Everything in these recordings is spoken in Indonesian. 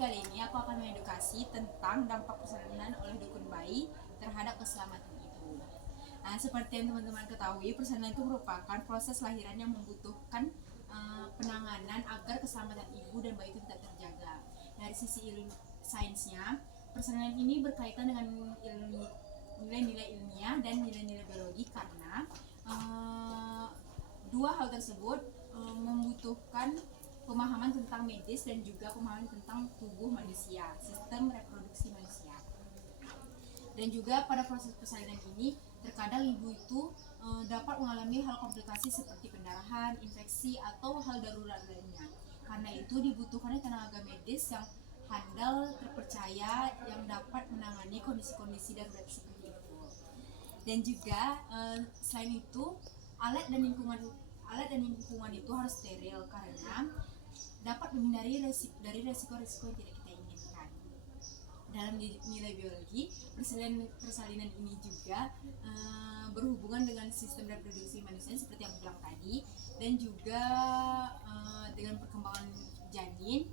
kali ini aku akan mengedukasi tentang dampak persalinan oleh dukun bayi terhadap keselamatan ibu. Nah, seperti yang teman-teman ketahui, persalinan itu merupakan proses lahiran yang membutuhkan penanganan agar keselamatan ibu dan bayi itu tetap terjaga. Dari sisi sainsnya, persalinan ini berkaitan dengan nilai-nilai ilmiah dan nilai-nilai biologi karena dua hal tersebut membutuhkan pemahaman tentang medis dan juga pemahaman tentang tubuh manusia, sistem reproduksi manusia. Dan juga pada proses persalinan ini terkadang ibu itu dapat mengalami hal komplikasi seperti pendarahan, infeksi atau hal darurat lainnya. Karena itu dibutuhkan tenaga medis yang handal, terpercaya, yang dapat menangani kondisi-kondisi darurat seperti itu. Dan juga selain itu alat dan lingkungan itu harus steril karena dapat menghindari dari resiko-resiko yang tidak kita inginkan. Dalam nilai biologi, persalinan ini juga berhubungan dengan sistem reproduksi manusia seperti yang bilang tadi, dan juga dengan perkembangan janin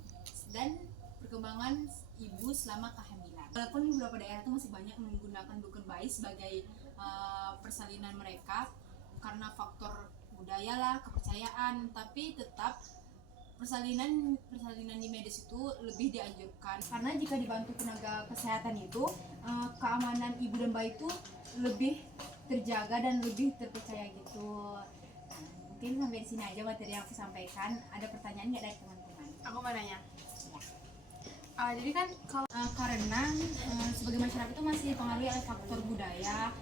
dan perkembangan ibu selama kehamilan. Walaupun di beberapa daerah itu masih banyak menggunakan dukun bayi sebagai persalinan mereka karena faktor budaya lah, kepercayaan, tapi tetap persalinan di medis itu lebih dianjurkan karena jika dibantu tenaga kesehatan itu keamanan ibu dan bayi itu lebih terjaga dan lebih terpercaya gitu. Nah, mungkin sampai di sini aja materi yang aku sampaikan. Ada pertanyaan nggak dari teman-teman? Aku mau nanya. Ya. Jadi kan kalau Karena sebagai masyarakat itu masih dipengaruhi oleh faktor budaya,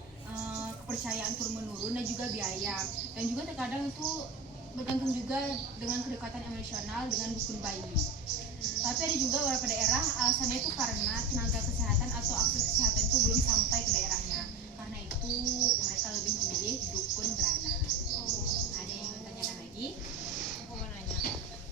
kepercayaan turun menurun dan juga biaya, dan juga terkadang itu bergantung juga dengan kedekatan emosional dengan dukun bayi. Tapi ada juga beberapa daerah alasannya itu karena tenaga kesehatan atau akses kesehatan itu belum sampai ke daerahnya. Karena itu mereka lebih memilih dukun beranak. Ada yang mau tanyakan lagi? aku mau nanya,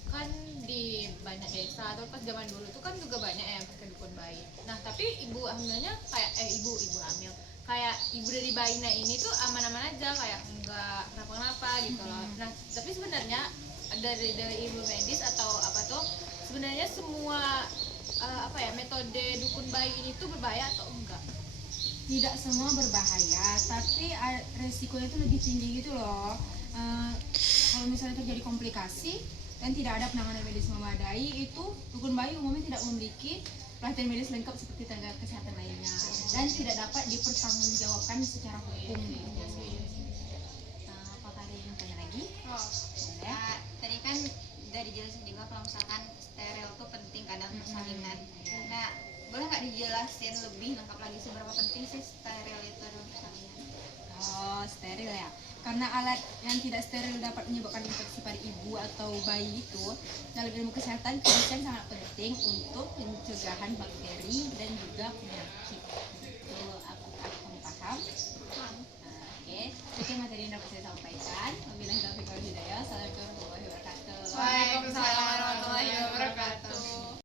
kan di banyak desa atau pas zaman dulu tuh kan juga banyak yang pakai dukun bayi. Nah tapi ibu hamilnya kayak ibu hamil kayak ibu dari bayinya ini tuh aman-aman aja, kayak enggak kenapa-kenapa gitu loh. Nah tapi sebenarnya dari ilmu medis atau apa tuh sebenarnya semua metode dukun bayi ini tuh berbahaya atau enggak? Tidak semua berbahaya, tapi resikonya itu lebih tinggi gitu loh. Kalau misalnya terjadi komplikasi dan tidak ada penanganan medis memadai, itu dukun bayi umumnya tidak memiliki pelatihan medis lengkap seperti tenaga kesehatan lainnya dan tidak dapat dipertanggungjawabkan secara hukum gitu. Apakah ada yang tanya lagi? Nah, tadi kan udah dijelasin juga kalau misalkan steril itu penting kan dalam persalinan. Nah, boleh nggak dijelasin lebih lengkap lagi seberapa penting sih steril itu dalam persalinan? Steril ya. Karena alat yang tidak steril dapat menyebabkan infeksi pada ibu atau bayi itu, dalam ilmu kesehatan kebersihan sangat penting untuk pencegahan bakteri dan juga penyakit. Itu apakah kamu paham? Oke, itu materi yang dapat saya sampaikan.